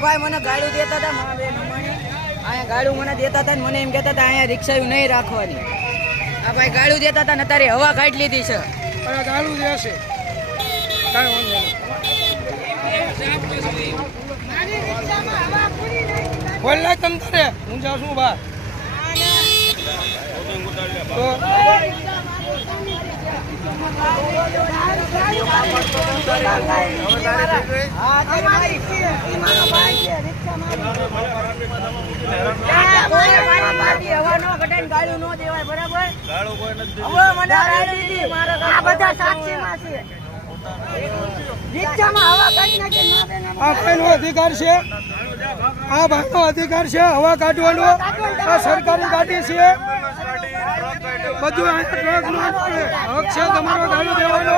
भाई મને ગાડી દેતા હતા મારા બેન અમાણી આયા ગાડી મને દેતા હતા ને મને એમ કહેતા હતા આયા રિક્ષા નહીં રાખવાની આ ભાઈ ગાડી દેતા હતા ને તારે હવા કાઢી લીધી છે અરે ગાડી દેશે કાઈ વાંધો નહીં બોલ લા તમ તારે હું જાઉં છું બા તો અધિકાર છે આ ભાઈનો અધિકાર છે હવા કાઢવાનો આ સરકારી ગાડી છે બધું ટ્રક નો હક છે તમારો ગાડી દેવાનો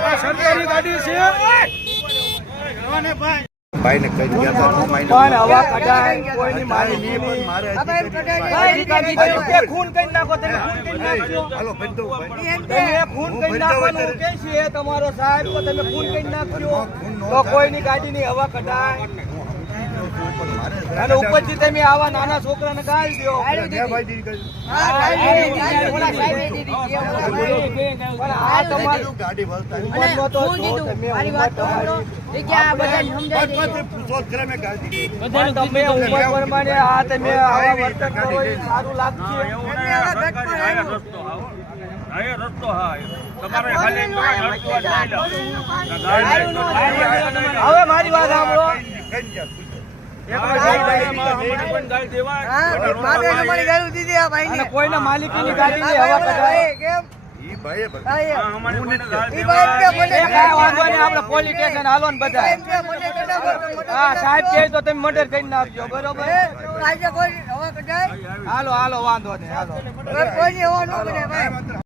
આ સરકારી ગાડી છે ભાઈ ને કઈ ગયા પણ હવા કઢાય કોઈની મારી નહીં પણ મારે ખૂન કરી નાખો તમે ખૂન કરી નાખજો હાલો બંધો તમે ખૂન કરી નાખવાનું કે છે તમારો સાહેબ તો તમે ખૂન કરી નાખજો તો કોઈની ગાડીની હવા કઢાય અને ઉપરથી તમે આવા નાના છોકરાને ગાળ દો સારું લાગશે હવે મારી વાત સાંભળો કોઈના માલિકીની ગાડી હવા કઢાય આપડે પોલીસ સ્ટેશન હાલો ને બધા હા સાહેબ કહે તો તમે મર્ડર કરી નાખજો બરોબર હાલો હાલો વાંધો નહીં હાલો